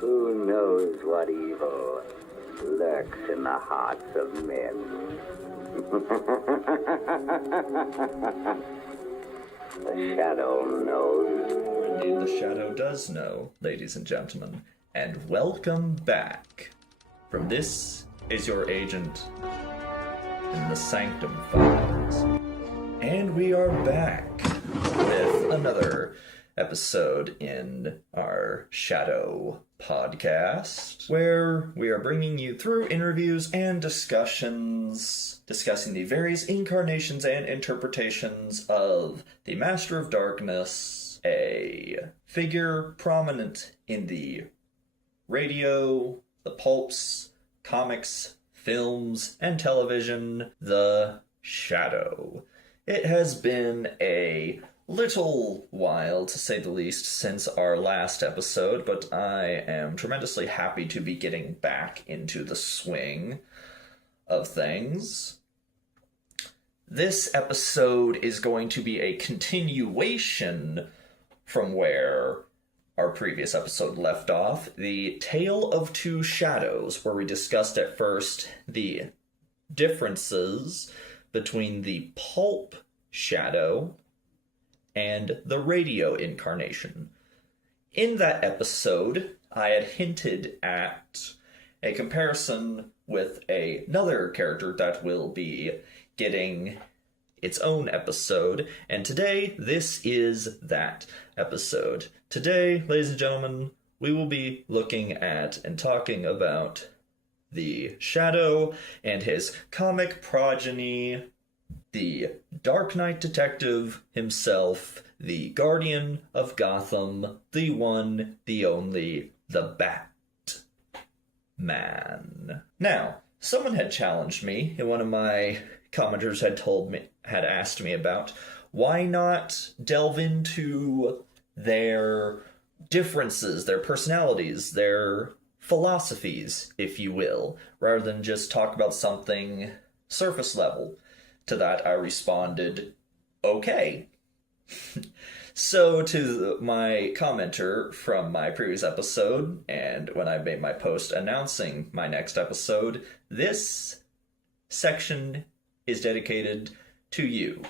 Who knows what evil lurks in the hearts of men? The Shadow knows. Indeed, the Shadow does know, ladies and gentlemen. And welcome back. From This Is Your Agent in the Sanctum Files. And we are back with another episode in our Shadow podcast, where we are bringing you through interviews and discussions discussing the various incarnations and interpretations of the Master of Darkness, a figure prominent in the radio, the pulps, comics, films, and television, the Shadow. It has been a little while, to say the least, since our last episode, but I am tremendously happy to be getting back into the swing of things. This episode is going to be a continuation from where our previous episode left off, the Tale of Two Shadows, where we discussed at first the differences between the pulp shadow and the radio incarnation. In that episode, I had hinted at a comparison with another character that will be getting its own episode, and today, this is that episode. Today, ladies and gentlemen, we will be looking at and talking about the Shadow and his comic progeny, the Dark Knight detective himself, the Guardian of Gotham, the one, the only, the Batman. Now, someone had challenged me, and one of my commenters had asked me about why not delve into their differences, their personalities, their philosophies, if you will, rather than just talk about something surface level. To that, I responded, okay. So, to my commenter from my previous episode, and when I made my post announcing my next episode, this section is dedicated to you,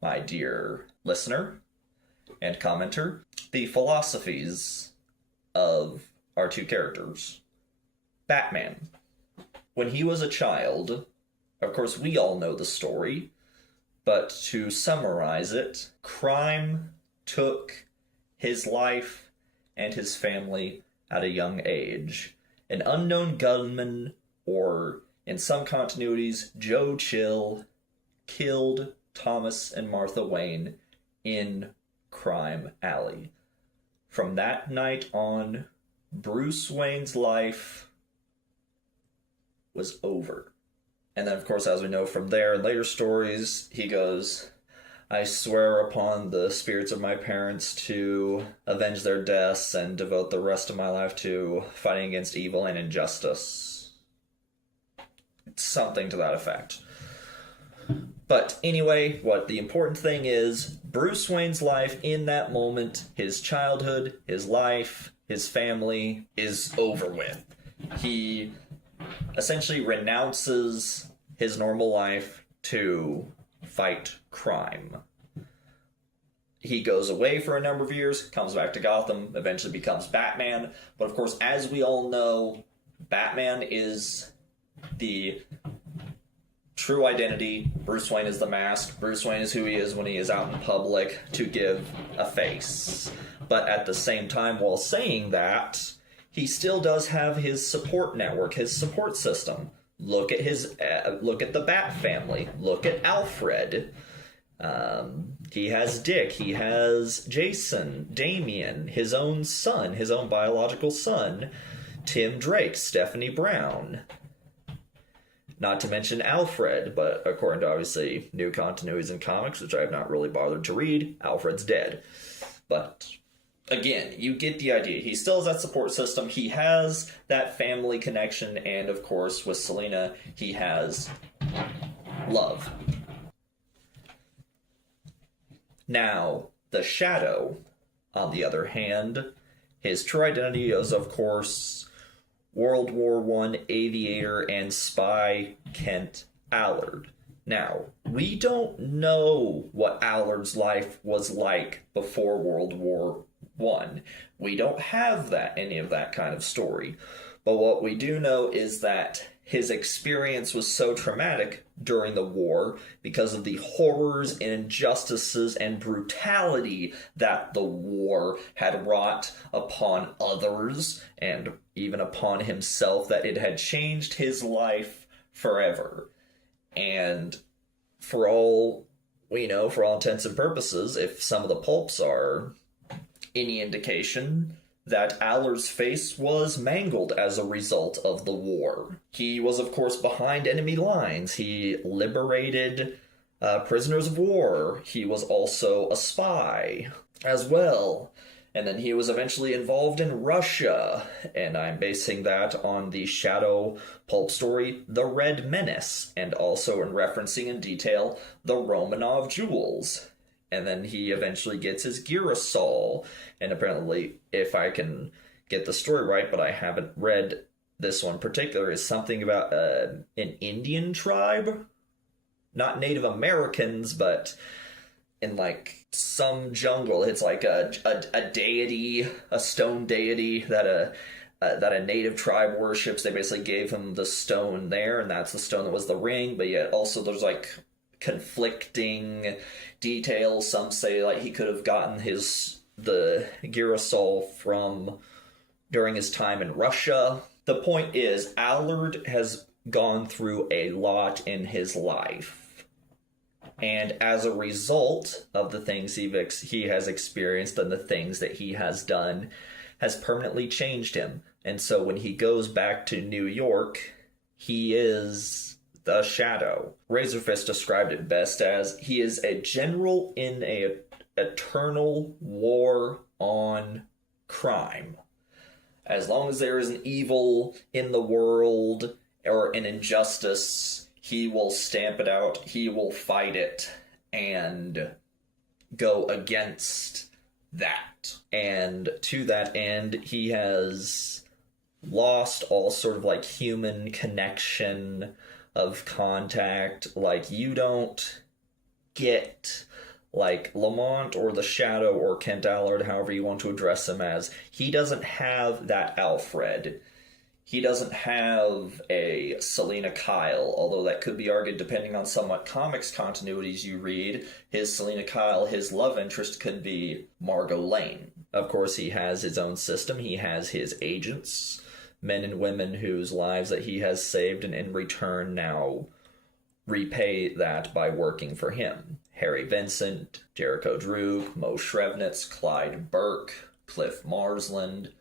my dear listener and commenter. The philosophies of our two characters. Batman. When he was a child, of course, we all know the story, but to summarize it, crime took his life and his family at a young age. An unknown gunman, or in some continuities, Joe Chill, killed Thomas and Martha Wayne in Crime Alley. From that night on, Bruce Wayne's life was over. And then, of course, as we know from there in later stories, he goes, I swear upon the spirits of my parents to avenge their deaths and devote the rest of my life to fighting against evil and injustice. It's something to that effect. But anyway, what the important thing is, Bruce Wayne's life in that moment, his childhood, his life, his family, is over with. He essentially renounces his normal life to fight crime. He goes away for a number of years, comes back to Gotham, eventually becomes Batman. But of course, as we all know, Batman is the true identity. Bruce Wayne is the mask. Bruce Wayne is who he is when he is out in public to give a face. But at the same time, while saying that, he still does have his support network, his support system. Look at the Bat family. Look at Alfred. He has Dick. He has Jason, Damian, his own son, his own biological son, Tim Drake, Stephanie Brown. Not to mention Alfred, but according to obviously new continuities in comics, which I have not really bothered to read, Alfred's dead. But again, you get the idea. He still has that support system. He has that family connection. And of course, with Selina, he has love. Now, the Shadow, On the other hand, his true identity is, of course, World War I aviator and spy Kent Allard. Now, we don't know what Allard's life was like before World War I. We don't have any of that kind of story. But what we do know is that his experience was so traumatic during the war because of the horrors and injustices and brutality that the war had wrought upon others and even upon himself, that it had changed his life forever. And for all we know, for all intents and purposes, if some of the pulps are any indication, that Allard's face was mangled as a result of the war. He was, of course, behind enemy lines. He liberated prisoners of war. He was also a spy as well. And then he was eventually involved in Russia. And I'm basing that on the Shadow pulp story, The Red Menace, and also in referencing in detail the Romanov jewels. And then he eventually gets his Girasol. And apparently, if I can get the story right, but I haven't read this one in particular, is something about an Indian tribe? Not Native Americans, but in like some jungle. It's like a deity, a stone deity that a native tribe worships. They basically gave him the stone there, and that's the stone that was the ring. But yet also there's like conflicting details. Some say like he could have gotten the Girasol from during his time in Russia. The point is, Allard has gone through a lot in his life. And as a result of the things he has experienced and the things that he has done has permanently changed him. And so when he goes back to New York, he is the Shadow. Razorfist described it best as he is a general in a eternal war on crime. As long as there is an evil in the world or an injustice, he will stamp it out, he will fight it, and go against that. And to that end, he has lost all sort of like human connection of contact. Like, you don't get like Lamont or the Shadow or Kent Allard, however you want to address him as. He doesn't have that Alfred. He doesn't have a Selina Kyle, although that could be argued depending on somewhat comics continuities you read. His Selina Kyle, his love interest could be Margot Lane. Of course, he has his own system. He has his agents, men and women whose lives that he has saved, and in return now repay that by working for him. Harry Vincent, Jericho Droog, Mo Shrevnitz, Clyde Burke, Cliff Marsland,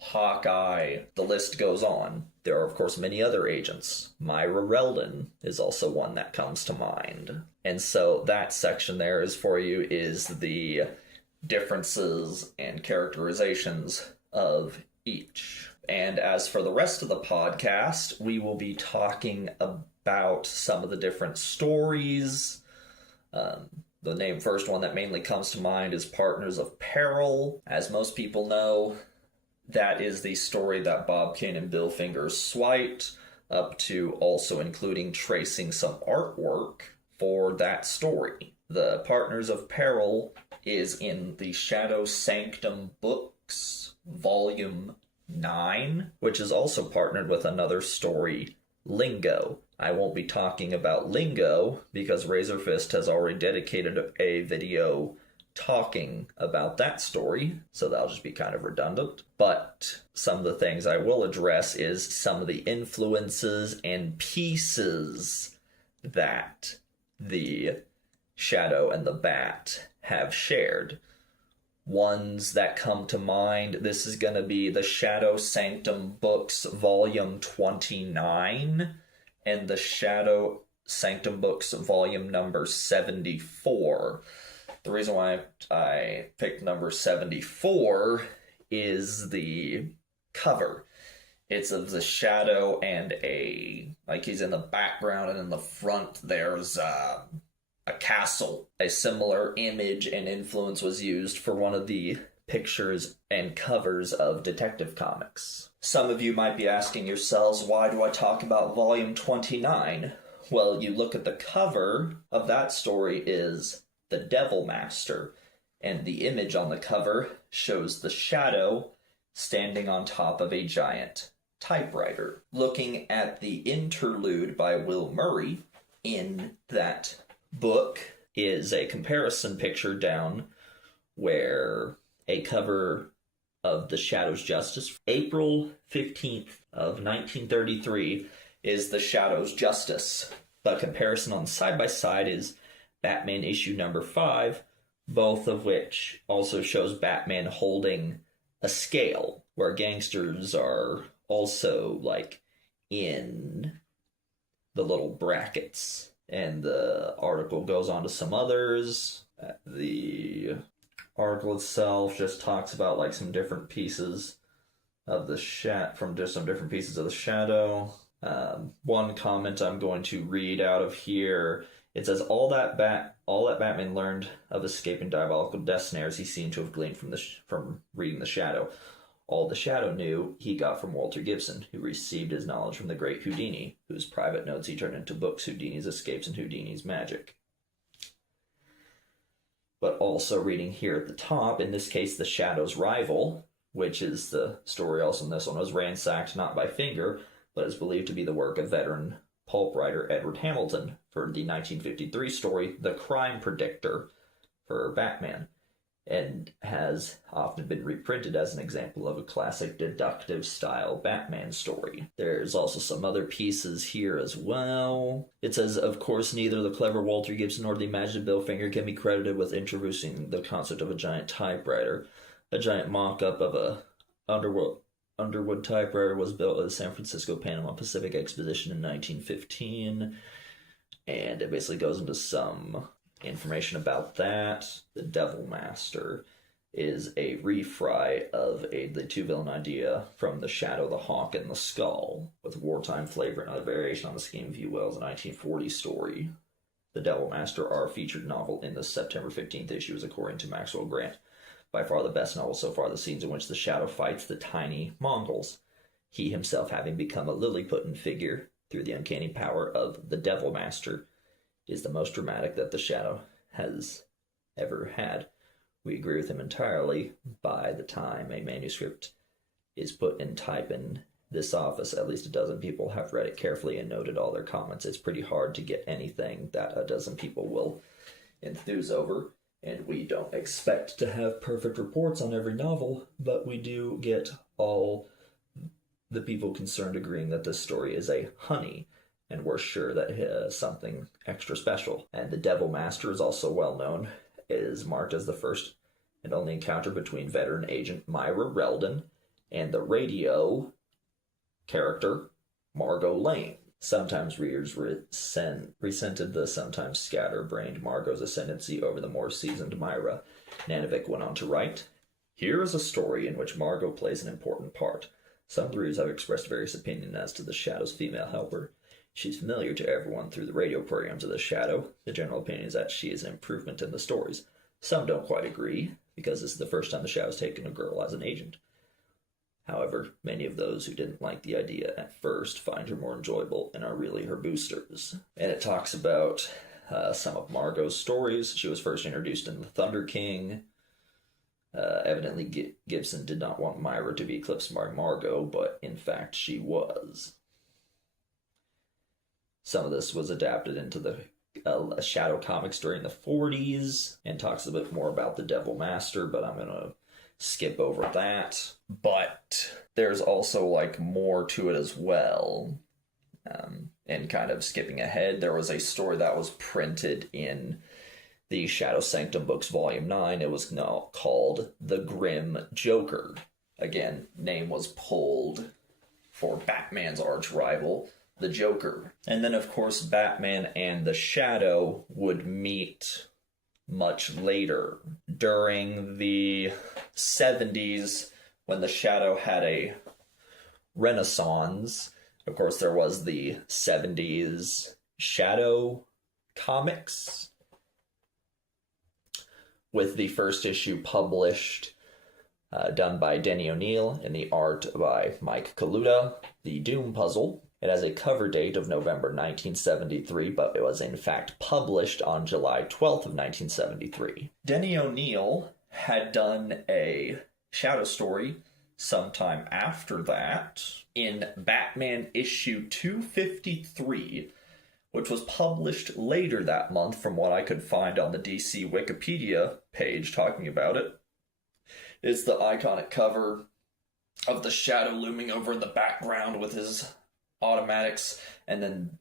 Hawkeye, the list goes on. There are, of course, many other agents. Myra Reldon is also one that comes to mind. And so that section there is for you is the differences and characterizations of each. And as for the rest of the podcast, we will be talking about some of the different stories. The first one that mainly comes to mind is Partners of Peril. As most people know, that is the story that Bob Kane and Bill Fingers swiped, up to also including tracing some artwork for that story. The Partners of Peril is in the Shadow Sanctum Books, Volume 9, which is also partnered with another story, Lingo. I won't be talking about Lingo because Razorfist has already dedicated a video talking about that story, so that'll just be kind of redundant. But some of the things I will address is some of the influences and pieces that the Shadow and the Bat have shared. Ones that come to mind, this is going to be the Shadow Sanctum Books Volume 29 and the Shadow Sanctum Books Volume number 74. The reason why I picked number 74 is the cover. It's of the Shadow and he's in the background, and in the front there's a castle. A similar image and influence was used for one of the pictures and covers of Detective Comics. Some of you might be asking yourselves, why do I talk about Volume 29? Well, you look at the cover of that story is the Devil Master, and the image on the cover shows the Shadow standing on top of a giant typewriter. Looking at the interlude by Will Murray in that book is a comparison picture down where a cover of the Shadow's Justice. April 15th of 1933 is the Shadow's Justice. The comparison on side-by-side is Batman issue number 5, both of which also shows Batman holding a scale, where gangsters are also, like, in the little brackets. And the article goes on to some others. The article itself just talks about, like, some different pieces of the from just some different pieces of the Shadow. One comment I'm going to read out of here. It says, all that Batman learned of escaping diabolical death snares he seemed to have gleaned from reading the Shadow. All the Shadow knew he got from Walter Gibson, who received his knowledge from the great Houdini, whose private notes he turned into books, Houdini's Escapes and Houdini's Magic. But also reading here at the top, in this case, the Shadow's rival, which is the story also in this one, was ransacked not by finger, but is believed to be the work of veteran pulp writer Edward Hamilton for the 1953 story, The Crime Predictor, for Batman, and has often been reprinted as an example of a classic deductive-style Batman story. There's also some other pieces here as well. It says, of course, neither the clever Walter Gibson nor the imaginative Bill Finger can be credited with introducing the concept of a giant typewriter. A giant mock-up of a Underwood typewriter was built at the San Francisco Panama Pacific Exposition in 1915, and it basically goes into some information about that. The Devil Master is a refry of the two-villain idea from The Shadow, the Hawk, and the Skull, with wartime flavor and a variation on the scheme of Hugh Wells' 1940 story. The Devil Master, our featured novel in the September 15th issue, is, according to Maxwell Grant, by far the best novel so far. The scenes in which the Shadow fights the tiny Mongols, he himself having become a Lilliputian figure through the uncanny power of the Devil Master, is the most dramatic that the Shadow has ever had. We agree with him entirely. By the time a manuscript is put in type in this office, at least a dozen people have read it carefully and noted all their comments. It's pretty hard to get anything that a dozen people will enthuse over. And we don't expect to have perfect reports on every novel, but we do get all the people concerned agreeing that this story is a honey, and we're sure that it has something extra special. And the Devil Master is also well known. It is marked as the first and only encounter between veteran agent Myra Reldon and the radio character Margot Lane. Sometimes readers resented the sometimes scatterbrained Margot's ascendancy over the more seasoned Myra. Nanovic went on to write, here is a story in which Margot plays an important part. Some readers have expressed various opinions as to the Shadow's female helper. She's familiar to everyone through the radio programs of the Shadow. The general opinion is that she is an improvement in the stories. Some don't quite agree, because this is the first time the Shadow's taken a girl as an agent. However, many of those who didn't like the idea at first find her more enjoyable and are really her boosters. And it talks about some of Margot's stories. She was first introduced in The Thunder King. Evidently, Gibson did not want Myra to be eclipsed by Margot, but in fact she was. Some of this was adapted into the Shadow comics during the 40s, and talks a bit more about the Devil Master, but I'm going to skip over that. But there's also, like, more to it as well. And kind of skipping ahead, there was a story that was printed in the Shadow Sanctum Books Volume 9. It was now called The Grim Joker. Again, name was pulled for Batman's arch rival, the Joker. And then, of course, Batman and the Shadow would meet much later, during the 70s, when the Shadow had a renaissance. Of course, there was the 70s Shadow comics, with the first issue published done by Denny O'Neil, and the art by Mike Kaluta. The Doom puzzle. It has a cover date of November 1973, but it was in fact published on July 12th of 1973. Denny O'Neil had done a shadow story sometime after that in Batman issue 253, which was published later that month from what I could find on the DC Wikipedia page talking about it. It's the iconic cover of the shadow looming over in the background with his automatics, and then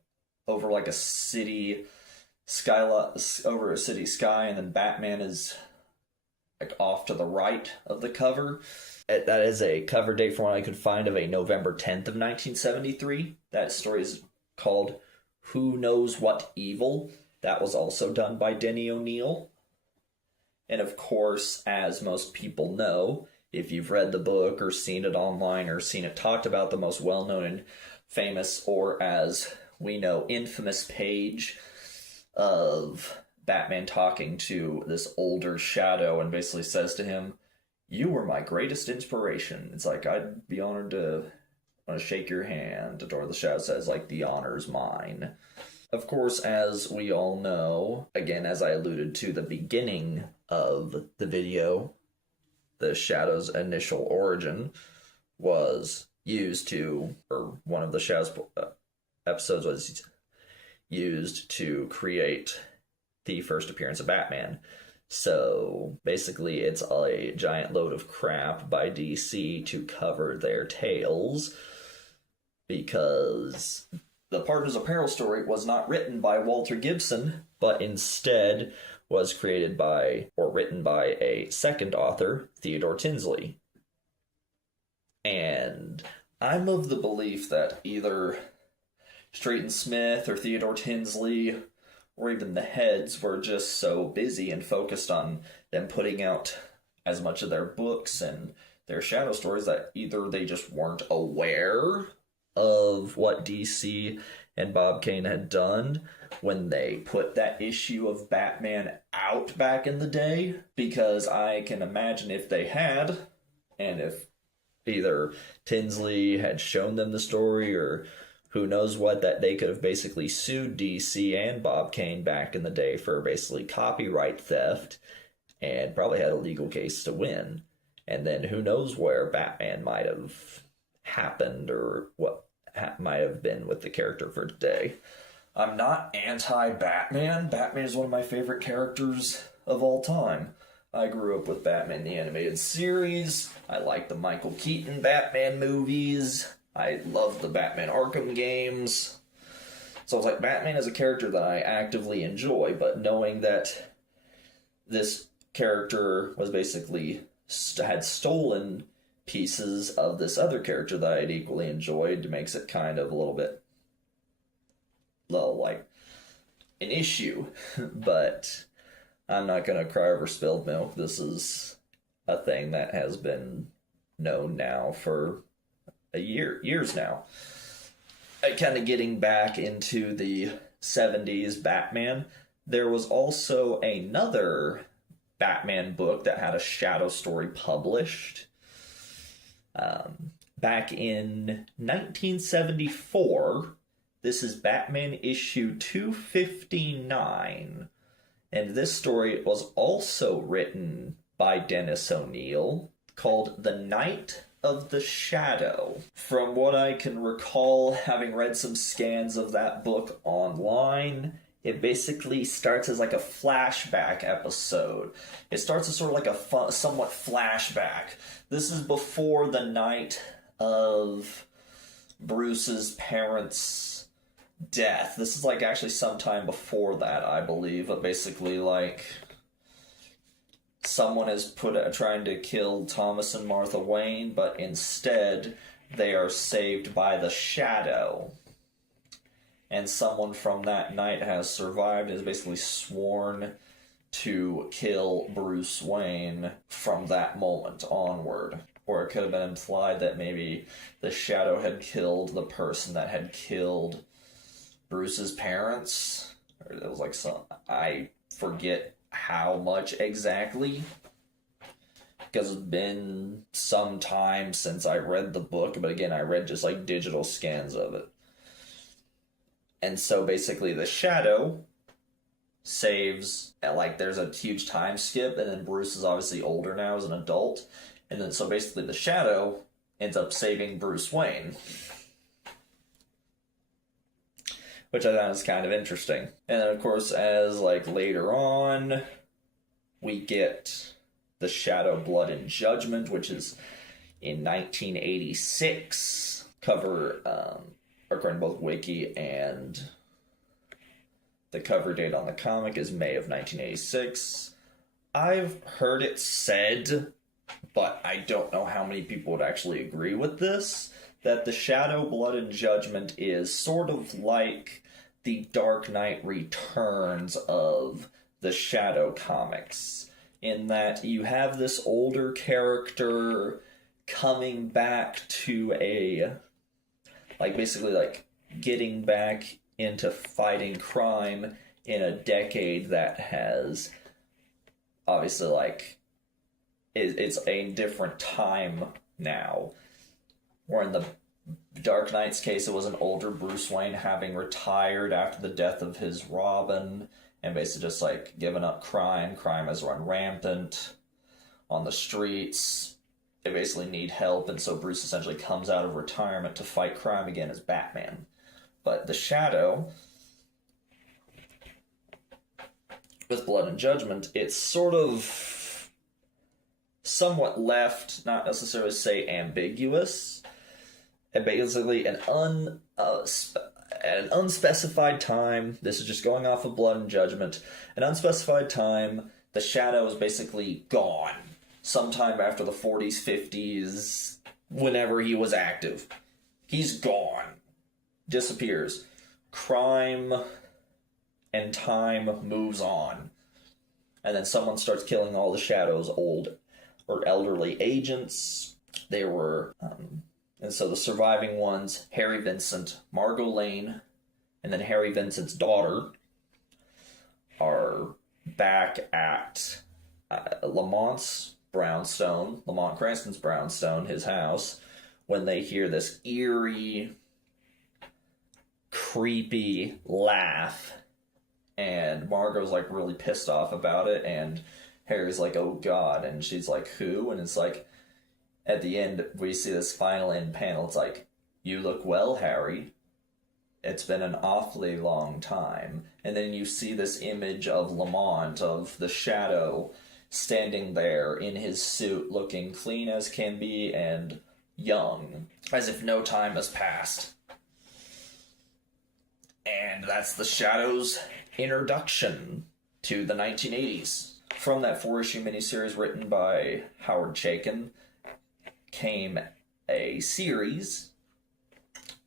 over like a city skyline, over a city sky, and then Batman is like off to the right of the cover. That is a cover date from what I could find of a November 10th of 1973. That story is called Who Knows What Evil. That was also done by Denny O'Neil. And of course, as most people know, if you've read the book or seen it online or seen it talked about, the most well-known and famous, or as we know, infamous page of Batman talking to this older Shadow and basically says to him, "You were my greatest inspiration." It's like, "I'd be honored to want to shake your hand." Or the Shadow says, like, "The honor's mine." Of course, as we all know, again, as I alluded to the beginning of the video, the Shadow's initial origin was used to, or one of the Shadow's episodes was used to create the first appearance of Batman. So basically it's a giant load of crap by DC to cover their tails, because the Partners of Peril story was not written by Walter Gibson, but instead was created by, or written by, a second author, Theodore Tinsley. And I'm of the belief that either Straight Smith or Theodore Tinsley or even the heads were just so busy and focused on them putting out as much of their books and their shadow stories that either they just weren't aware of what DC and Bob Kane had done when they put that issue of Batman out back in the day, because I can imagine if they had, and if either Tinsley had shown them the story or who knows what, that they could have basically sued DC and Bob Kane back in the day for basically copyright theft and probably had a legal case to win. And then who knows where Batman might have happened or what might have been with the character for today. I'm not anti-Batman. Batman is one of my favorite characters of all time. I grew up with Batman the Animated Series. I like the Michael Keaton Batman movies. I love the Batman Arkham games. So it's like, Batman is a character that I actively enjoy, but knowing that this character was basically had stolen pieces of this other character that I'd equally enjoyed makes it kind of a little bit, like an issue. But I'm not going to cry over spilled milk. This is a thing that has been known now for years now. Kind of getting back into the 70s Batman, there was also another Batman book that had a shadow story published back in 1974. This is Batman issue 259. And this story was also written by Dennis O'Neil, called The Knight of the Shadow. From what I can recall, having read some scans of that book online, it basically starts as like a flashback episode. It starts as sort of like a somewhat flashback. This is before the night of Bruce's parents' death. This is like actually sometime before that, I believe. But basically, like, someone is trying to kill Thomas and Martha Wayne, but instead they are saved by the Shadow. And someone from that night has survived, is basically sworn to kill Bruce Wayne from that moment onward. Or it could have been implied that maybe the Shadow had killed the person that had killed Bruce's parents. Or it was like I forget how much exactly. because it's been some time since I read the book, but again, I read just like digital scans of it. And so basically the Shadow saves, like there's a huge time skip, and then Bruce is obviously older now as an adult, and then so basically the Shadow ends up saving Bruce Wayne, which I thought was kind of interesting. And then of course, as like later on, we get the Shadow Blood and Judgment, which is in 1986. Cover, according to both Wiki and the cover date on the comic is May of 1986. I've heard it said, but I don't know how many people would actually agree with this, that the Shadow Blood and Judgment is sort of like the Dark Knight Returns of the Shadow comics, in that you have this older character coming back to a, like basically like getting back into fighting crime in a decade that has obviously like it's a different time now, where in the Dark Knight's case it was an older Bruce Wayne having retired after the death of his Robin and basically just like given up crime has run rampant on the streets. They basically need help, and so Bruce essentially comes out of retirement to fight crime again as Batman. But the Shadow, with Blood and Judgment, it's sort of somewhat left, not necessarily say ambiguous, and basically an unspecified time. This is just going off of Blood and Judgment. An unspecified time, the Shadow is basically gone. Sometime after the 40s, 50s, whenever he was active. He's gone. Disappears. Crime and time moves on. And then someone starts killing all the Shadow's old or elderly agents. They were, and so the surviving ones, Harry Vincent, Margot Lane, and then Harry Vincent's daughter, are back at Lamont Cranston's brownstone, his house, when they hear this eerie, creepy laugh, and Margot's like really pissed off about it, and Harry's like, oh god, and she's like, who? And it's like, at the end, we see this final end panel, it's like, you look well, Harry. It's been an awfully long time. And then you see this image of Lamont, of the Shadow, standing there in his suit, looking clean as can be and young, as if no time has passed. And that's the Shadow's introduction to the 1980s. From that 4-issue miniseries written by Howard Chaykin came a series.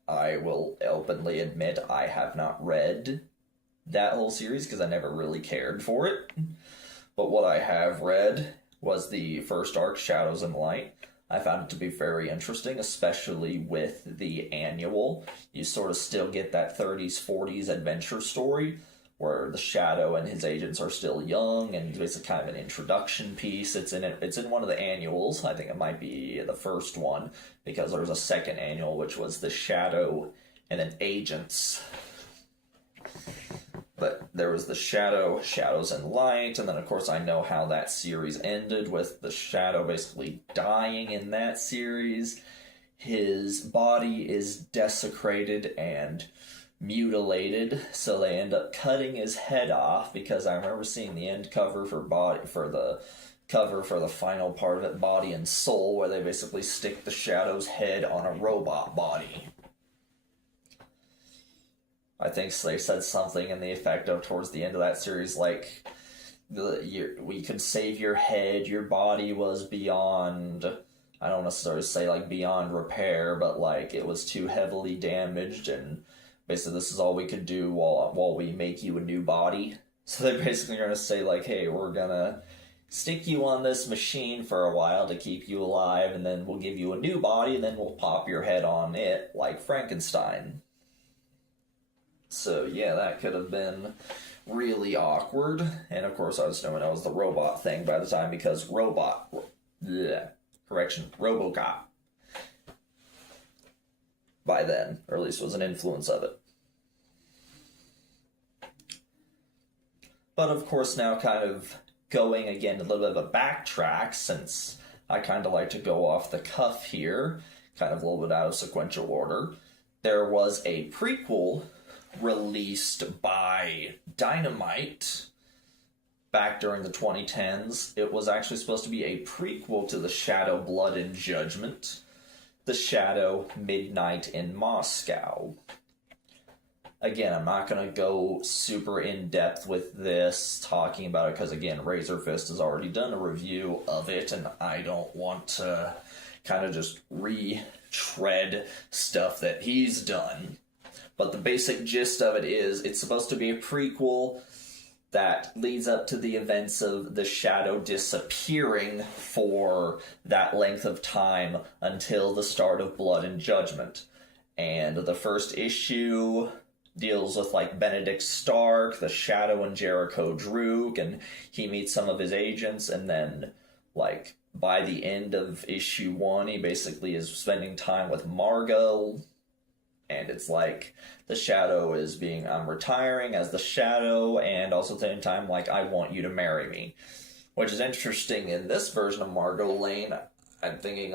I will openly admit I have not read that whole series because I never really cared for it. But what I have read was the first arc, Shadows and Light. I found it to be very interesting, especially with the annual. You sort of still get that 30s, 40s adventure story where the Shadow and his agents are still young, and it's kind of an introduction piece. It's in one of the annuals. I think it might be the first one, because there's a second annual, which was the Shadow and then Agents. But there was the Shadow, Shadows and Light, and then of course I know how that series ended, with the Shadow basically dying in that series. His body is desecrated and mutilated, so they end up cutting his head off, because I remember seeing the end cover for the final part of it, Body and Soul, where they basically stick the Shadow's head on a robot body. I think they said something in the effect of, towards the end of that series, like, we could save your head, your body was beyond, I don't necessarily say like beyond repair, but like it was too heavily damaged, and basically this is all we could do while we make you a new body. So they're basically going to say like, hey, we're going to stick you on this machine for a while to keep you alive, and then we'll give you a new body, and then we'll pop your head on it like Frankenstein. So yeah, that could have been really awkward. And of course I was knowing that was the robot thing by the time, because RoboCop. By then, or at least was an influence of it. But of course now kind of going again a little bit of a backtrack, since I kind of like to go off the cuff here, kind of a little bit out of sequential order. There was a prequel released by Dynamite back during the 2010s. It was actually supposed to be a prequel to The Shadow, Blood and Judgment, The Shadow, Midnight in Moscow. Again, I'm not going to go super in-depth with this, talking about it, because again, Razorfist has already done a review of it, and I don't want to kind of just retread stuff that he's done. But the basic gist of it is, it's supposed to be a prequel that leads up to the events of the Shadow disappearing for that length of time until the start of Blood and Judgment. And the first issue deals with like Benedict Stark, the Shadow, and Jericho Droog, and he meets some of his agents, and then like by the end of issue 1 he basically is spending time with Margot, and it's like the Shadow is being, I'm retiring as the Shadow, and also at the same time like, I want you to marry me, which is interesting. In this version of Margot Lane, I'm thinking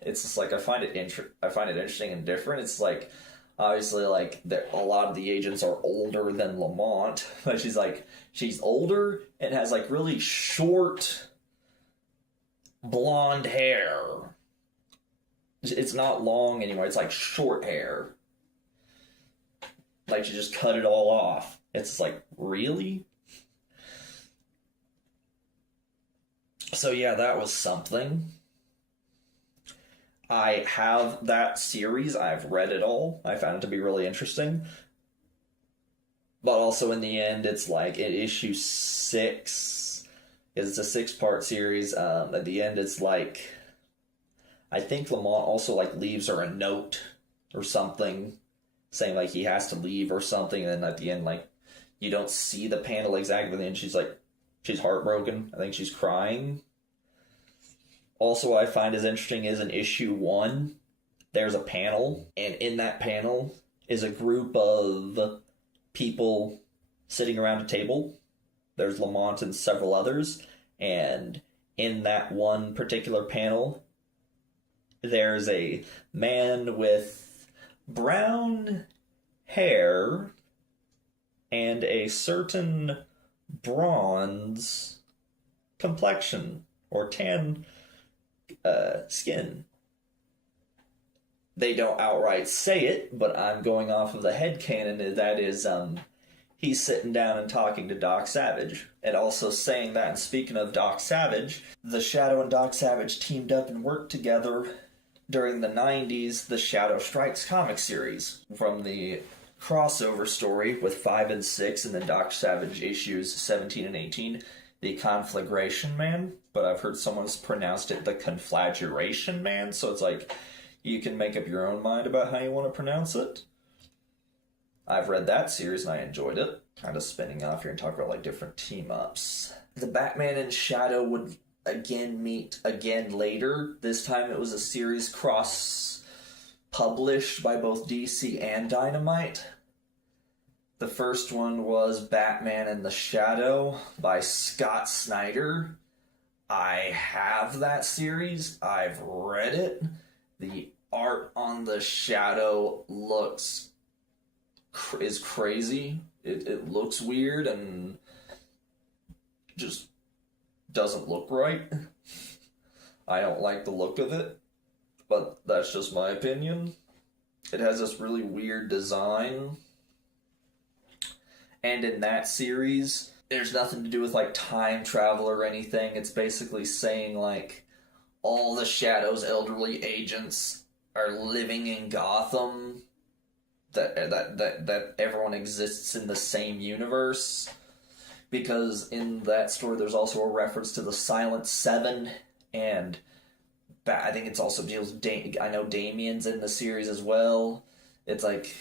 it's just like I find it interesting and different. It's like, obviously, like, a lot of the agents are older than Lamont, but she's older and has, like, really short blonde hair. It's not long anymore, it's, like, short hair. Like, she just cut it all off. It's just like, really? So, yeah, that was something. I have that series. I've read it all. I found it to be really interesting. But also in the end, it's like in issue 6, because it's a 6-part series, at the end it's like, I think Lamont also like leaves her a note or something, saying like he has to leave or something, and then at the end like, you don't see the panel exactly, and she's heartbroken. I think she's crying. Also, what I find is interesting is in issue 1, there's a panel, and in that panel is a group of people sitting around a table. There's Lamont and several others, and in that one particular panel, there's a man with brown hair and a certain bronze complexion, or tan skin. They don't outright say it, but I'm going off of the headcanon. That is, he's sitting down and talking to Doc Savage. And also saying that, and speaking of Doc Savage, the Shadow and Doc Savage teamed up and worked together during the 90s, the Shadow Strikes comic series. From the crossover story with 5 and 6, and then Doc Savage issues 17 and 18, the Conflagration Man, but I've heard someone's pronounced it the Conflagration Man, so it's like, you can make up your own mind about how you want to pronounce it. I've read that series and I enjoyed it. Kind of spinning off here and talking about like different team-ups. The Batman and Shadow would again meet again later. This time it was a series cross-published by both DC and Dynamite. The first one was Batman and the Shadow by Scott Snyder. I have that series. I've read it. The art on the Shadow is crazy. It looks weird and just doesn't look right. I don't like the look of it, but that's just my opinion. It has this really weird design. And in that series, there's nothing to do with like time travel or anything. It's basically saying like all the Shadow's elderly agents are living in Gotham. That everyone exists in the same universe. Because in that story, there's also a reference to the Silent Seven, and I think it's also deals with I know Damien's in the series as well. It's like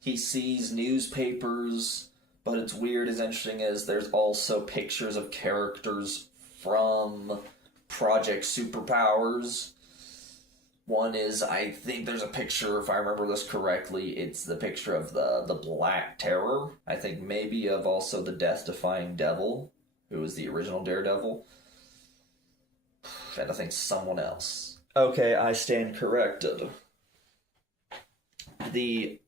he sees newspapers But it's weird, as interesting as there's also pictures of characters from Project Superpowers. One is, I think there's a picture, if I remember this correctly, it's the picture of the Black Terror. I think maybe of also the Death-Defying Devil, who was the original Daredevil. And I think someone else. Okay, I stand corrected. The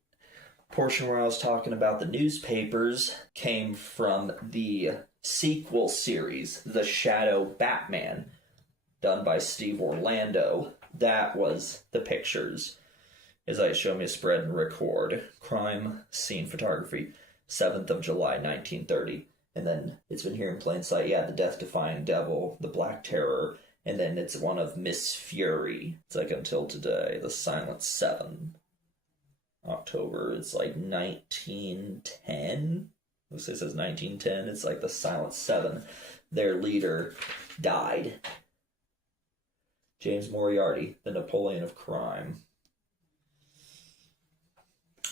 portion where I was talking about the newspapers came from the sequel series, The Shadow Batman, done by Steve Orlando. That was the pictures. As I show me a spread and record. Crime scene photography, 7th of July, 1930. And then it's been here in plain sight. Yeah, the Death-Defying Devil, the Black Terror, and then it's one of Miss Fury. It's like until today, the Silent Seven. October, it's like 1910. It says 1910. It's like the Silent Seven. Their leader died. James Moriarty, the Napoleon of crime.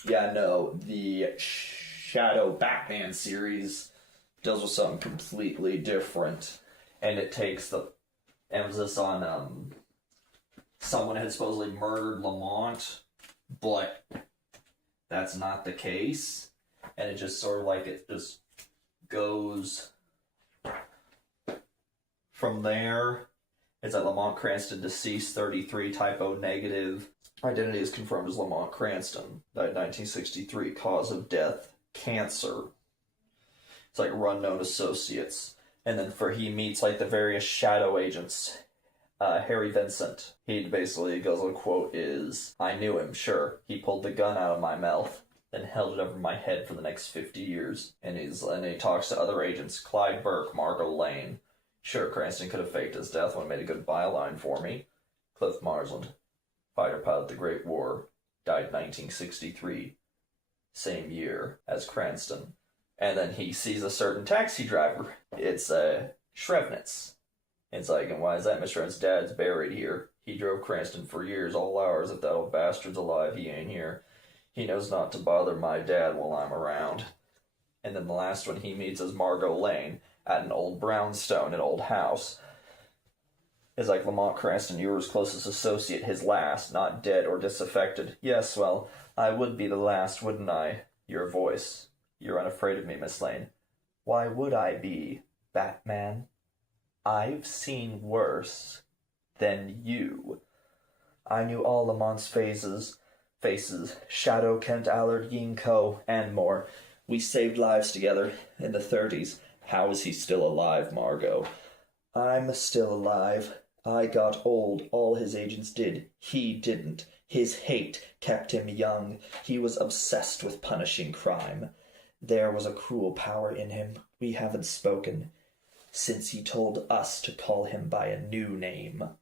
Yeah, no, the Shadow Batman series deals with something completely different, and it takes the emphasis on someone had supposedly murdered Lamont, but that's not the case, and it just sort of like it just goes from there. It's like Lamont Cranston, deceased, 33, typo negative. Identity is confirmed as Lamont Cranston, died 1963, cause of death, cancer. It's like unknown associates. And then he meets like the various shadow agents. Harry Vincent. He basically goes on quote is, "I knew him, sure. He pulled the gun out of my mouth, then held it over my head for the next 50 years. And he talks to other agents, Clyde Burke, Margot Lane. Sure, Cranston could have faked his death when he made a good byline for me. Cliff Marsland, fighter pilot of the Great War, died 1963, same year as Cranston." And then he sees a certain taxi driver. It's Shrevnitz. It's like, "And why is that? Mr. Hunt's dad's buried here. He drove Cranston for years, all hours. If that old bastard's alive, he ain't here. He knows not to bother my dad while I'm around." And then the last one he meets is Margot Lane at an old brownstone, an old house. It's like, "Lamont Cranston, you were his closest associate, his last, not dead or disaffected." "Yes, well, I would be the last, wouldn't I?" "Your voice. You're unafraid of me, Miss Lane." "Why would I be, Batman? I've seen worse than you." "I knew all Lamont's faces, Shadow, Kent, Allard, Yinko, and more. We saved lives together in the 30s. How is he still alive, Margot?" "I'm still alive. I got old. All his agents did. He didn't. His hate kept him young. He was obsessed with punishing crime. There was a cruel power in him. We haven't spoken since he told us to call him by a new name.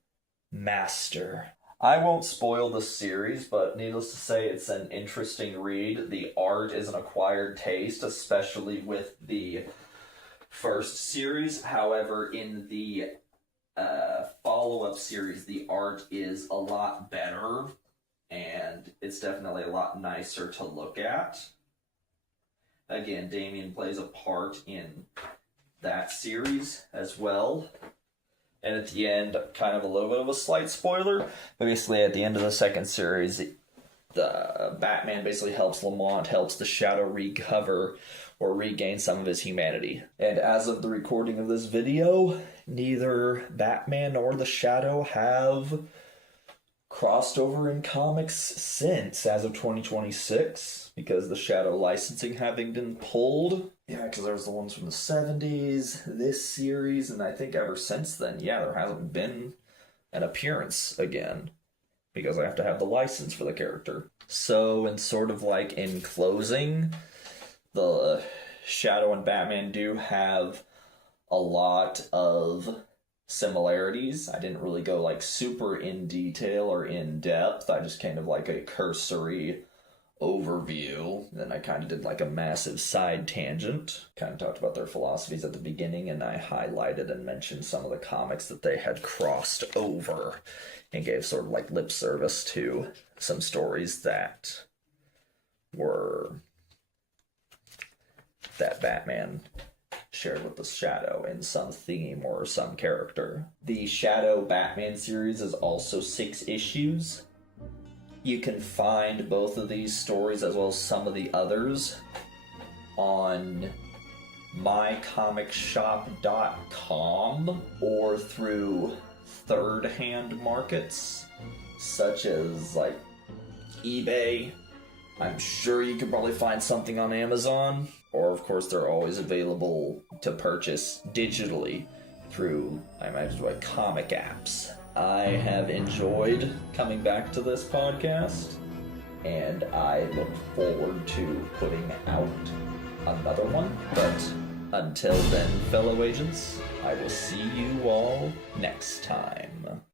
Master." I won't spoil the series, but needless to say, it's an interesting read. The art is an acquired taste, especially with the first series. However, in the follow-up series, the art is a lot better, and it's definitely a lot nicer to look at. Again, Damien plays a part in that series as well. And at the end, kind of a little bit of a slight spoiler, but basically at the end of the second series, the Batman basically helps Lamont, helps the Shadow recover or regain some of his humanity. And as of the recording of this video, neither Batman nor the Shadow have crossed over in comics since, as of 2026, because the Shadow licensing having been pulled. Yeah, because there was the ones from the 70s, this series, and I think ever since then, yeah, there hasn't been an appearance again, because I have to have the license for the character. So, and sort of like in closing, the Shadow and Batman do have a lot of similarities. I didn't really go like super in detail or in depth. I just kind of like a cursory overview. Then I kind of did like a massive side tangent. Kind of talked about their philosophies at the beginning, and I highlighted and mentioned some of the comics that they had crossed over and gave sort of like lip service to some stories that were that Batman shared with the Shadow in some theme or some character. The Shadow Batman series is also 6 issues. You can find both of these stories as well as some of the others on mycomicshop.com or through third-hand markets such as like eBay. I'm sure you could probably find something on Amazon, or of course they're always available to purchase digitally through, I imagine, like comic apps. I have enjoyed coming back to this podcast, and I look forward to putting out another one. But until then, fellow agents, I will see you all next time.